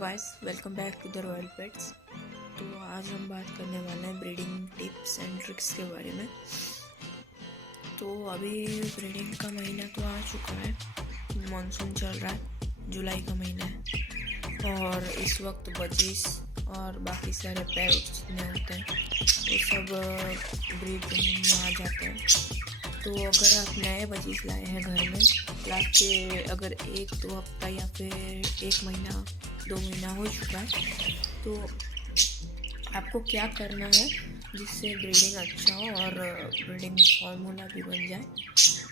Guys, welcome back to the Royal Pets. तो आज हम बात करने वाले हैं ब्रीडिंग टिप्स एंड ट्रिक्स के बारे में। तो अभी ब्रीडिंग का महीना तो आ चुका है, मानसून चल रहा है, जुलाई का महीना है और इस वक्त बजीज और बाकी सारे पैरोट जितने होते हैं वो सब ब्रीड में आ जाते हैं। तो अगर आप नए बजीज लाए हैं घर में, लास्ट के अगर 1-2 हफ्ता या फिर 1 महीना 2 महीना हो चुका है, तो आपको क्या करना है जिससे ब्रीडिंग अच्छा हो और ब्रीडिंग फार्मूला भी बन जाए।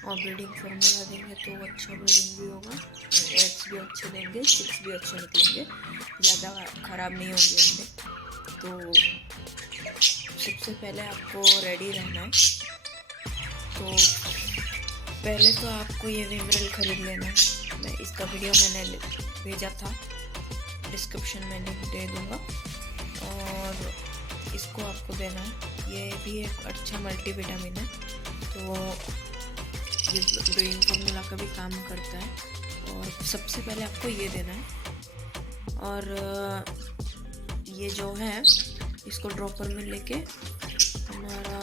और ब्रीडिंग फार्मूला देंगे तो अच्छा ब्रीडिंग भी होगा, एग्स भी अच्छे देंगे, चिक्स भी अच्छे निकलेंगे, ज़्यादा ख़राब नहीं होंगे अंडे। तो सबसे पहले आपको रेडी रहना है। तो पहले तो आपको ये विमरल ख़रीद लेना है। मैं इसका वीडियो मैंने भेजा था, डिस्क्रिप्शन में लिंक दे दूँगा और इसको आपको देना है। ये भी एक अच्छा मल्टीविटामिन है, तो ये ब्रीडिंग फार्मूला का भी काम करता है। और सबसे पहले आपको ये देना है और ये जो है इसको ड्रॉपर में लेके हमारा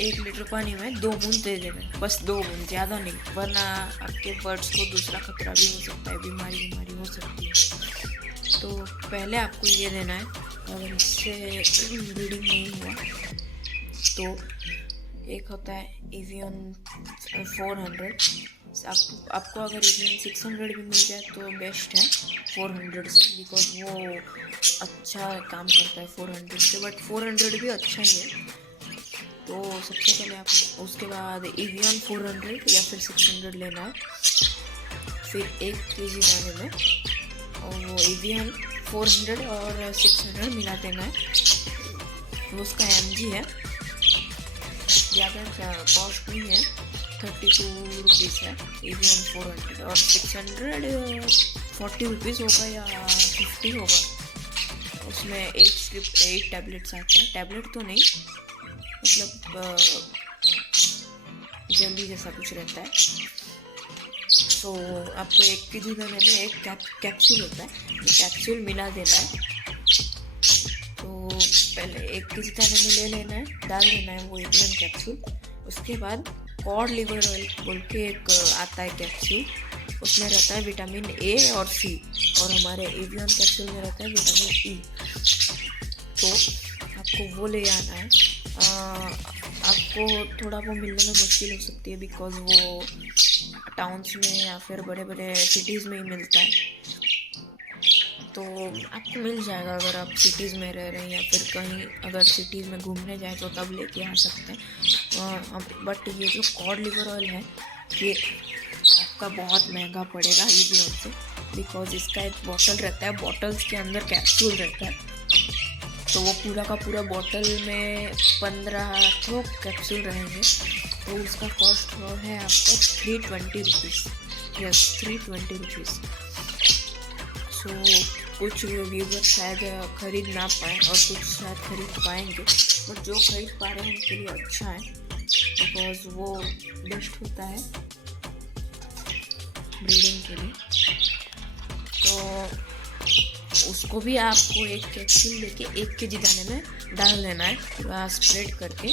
1 लीटर पानी में 2 बूंद दे देना, बस 2 बूंद, ज़्यादा नहीं, वरना आपके बर्ड्स को दूसरा खतरा भी हो सकता है, बीमारी हो सकती है। तो पहले आपको ये देना है। अगर इससे ब्रीडिंग नहीं हुआ तो एक होता है एवियन 400। आपको अगर एवियन 600 भी मिल जाए तो बेस्ट है 400 से, बिकॉज वो अच्छा काम करता है 400 से, बट 400 भी अच्छा ही है। तो सबसे पहले आप उसके बाद एवियन 400 या फिर 600 लेना है, फिर 1 kg दाने में और वो एवियन 400 और 600 मिला देना है। उसका mg है, ज़्यादा कॉस्ट नहीं है, 32 रुपीज़ है एवियन 400, और 600 40 रुपीज़ होगा या 50 होगा। उसमें 8 टैबलेट्स आते हैं, टैबलेट तो नहीं, मतलब जल्दी जैसा कुछ रहता है। तो आपको 1 kg दाने में 1 कैप्सूल होता है, ये कैप्सूल मिला देना है। तो पहले 1 kg दाने में ले लेना है, डाल देना है वो एवियन कैप्सूल। उसके बाद कॉड लिवर ऑयल बोल के एक आता है कैप्सूल, उसमें रहता है विटामिन ए और सी, और हमारे एवियन कैप्सूल में रहता है विटामिन ई। तो आपको वो ले आना है। आपको थोड़ा वो मिलने में मुश्किल हो सकती है, बिकॉज वो टाउन्स में या फिर बड़े बड़े सिटीज़ में ही मिलता है। तो आपको मिल जाएगा अगर आप सिटीज़ में रह रहे हैं, या फिर कहीं अगर सिटीज़ में घूमने जाए तो तब लेके आ सकते हैं। बट ये जो कॉड लिवर ऑयल है ये आपका बहुत महंगा पड़ेगा एवियन से, बिकॉज इसका एक बॉटल रहता है, बॉटल्स के अंदर कैप्सूल रहता है। तो वो पूरा का पूरा बॉटल में 15 तो कैप्सूल रहेंगे, तो उसका कॉस्ट वो है आपको 320 रुपीज़, यस 320 रुपीज़। सो कुछ व्यूवर शायद खरीद ना पाएँ और कुछ शायद खरीद पाएंगे, बट जो खरीद पा रहे हैं उनके लिए अच्छा है, बिकॉज वो बेस्ट होता है ब्रीडिंग के लिए। तो उसको भी आपको 1 कैप्सूल लेके 1 kg दाने में डाल लेना है, पूरा स्प्रेड करके,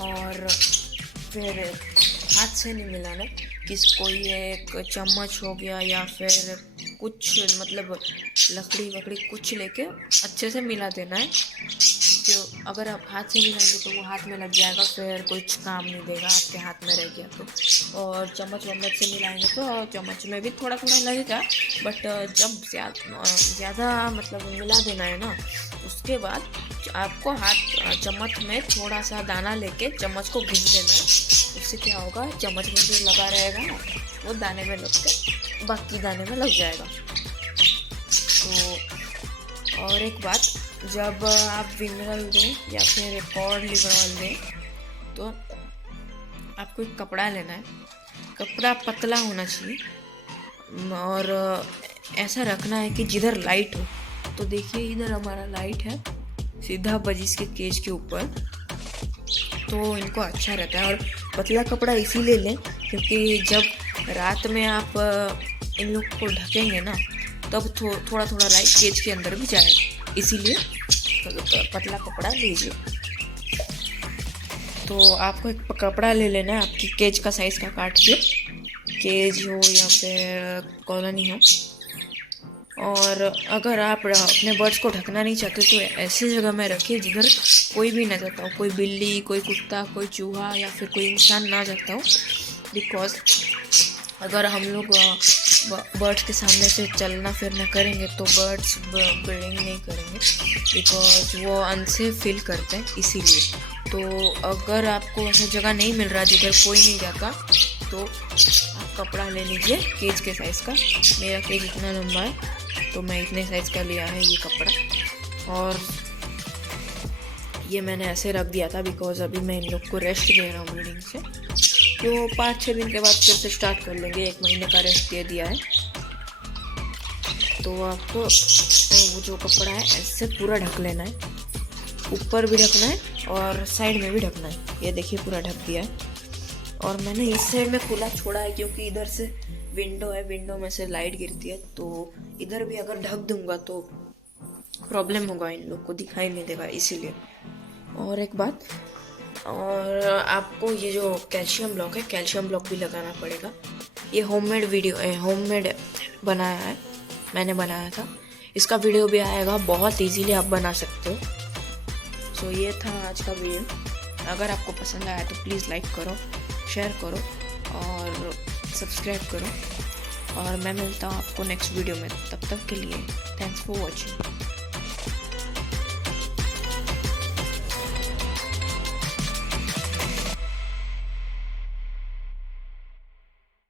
और फिर हाथ से नहीं मिलाना। कोई एक चम्मच हो गया या फिर कुछ, मतलब लकड़ी वकड़ी कुछ लेके अच्छे से मिला देना है। तो अगर आप हाथ से मिलाएंगे तो वो हाथ में लग जाएगा, फिर कुछ काम नहीं देगा, आपके हाथ में रह गया तो। और चम्मच वम्मच से मिलाएंगे तो चम्मच में भी थोड़ा थोड़ा लगेगा, बट जब ज़्यादा मतलब मिला देना है ना, उसके बाद आपको हाथ चम्मच में थोड़ा सा दाना लेके चम्मच को घिस देना है। उससे क्या होगा, चम्मच में जो लगा रहेगा ना वो दाने में लग के बाकी दाने में लग जाएगा। तो और एक बात, जब आप विमरल दें या फिर कॉड लिवर ऑयल दें तो आपको एक कपड़ा लेना है, कपड़ा पतला होना चाहिए और ऐसा रखना है कि जिधर लाइट हो। तो देखिए इधर हमारा लाइट है सीधा बजीज के केज के ऊपर, तो इनको अच्छा रहता है। और पतला कपड़ा इसीलिए लें क्योंकि जब रात में आप इन लोग को ढकेंगे ना तब थोड़ा थोड़ा लाइट केज के अंदर भी जाएगा, इसीलिए पतला कपड़ा लीजिए। तो आपको एक कपड़ा ले लेना है आपकी केज का साइज़ का काट के, केज हो या फिर कॉलोनी हो। और अगर आप अपने बर्ड्स को ढकना नहीं चाहते तो ऐसी जगह में रखिए जिधर कोई भी ना जाता हो, कोई बिल्ली, कोई कुत्ता, कोई चूहा या फिर कोई इंसान ना जाता हो। बिकॉज अगर हम लोग बर्ड्स के सामने से चलना फिरना करेंगे तो बर्ड्स ब्रीडिंग नहीं करेंगे, बिकॉज वो अनसेफ फील करते हैं, इसीलिए। तो अगर आपको ऐसा जगह नहीं मिल रहा जिधर कोई नहीं जाता तो आप कपड़ा ले लीजिए केज के साइज़ का। मेरा केज इतना लंबा है तो मैं इतने साइज़ का लिया है ये कपड़ा। और ये मैंने ऐसे रख दिया था बिकॉज अभी मैं इन लोग को रेस्ट दे रहा हूँ ब्रीडिंग से, तो 5-6 दिन के बाद फिर से स्टार्ट कर लेंगे। 1 महीने का रेस्ट दे दिया है। तो आपको वो जो कपड़ा है ऐसे पूरा ढक लेना है, ऊपर भी ढकना है और साइड में भी ढकना है। ये देखिए पूरा ढक दिया है। और मैंने इस साइड में खुला छोड़ा है क्योंकि इधर से विंडो है, विंडो में से लाइट गिरती है, तो इधर भी अगर ढक दूंगा तो प्रॉब्लम होगा, इन लोग को दिखाई नहीं देगा, इसीलिए। और एक बात, और आपको ये जो कैल्शियम ब्लॉक है, कैल्शियम ब्लॉक भी लगाना पड़ेगा। ये होममेड बनाया है, मैंने बनाया था। इसका वीडियो भी आएगा, बहुत इजीली आप बना सकते हो। सो ये था आज का वीडियो। अगर आपको पसंद आया तो प्लीज़ लाइक करो, शेयर करो और सब्सक्राइब करो। और मैं मिलता हूँ आपको नेक्स्ट वीडियो में। तब तक के लिए थैंक्स फॉर वॉचिंग।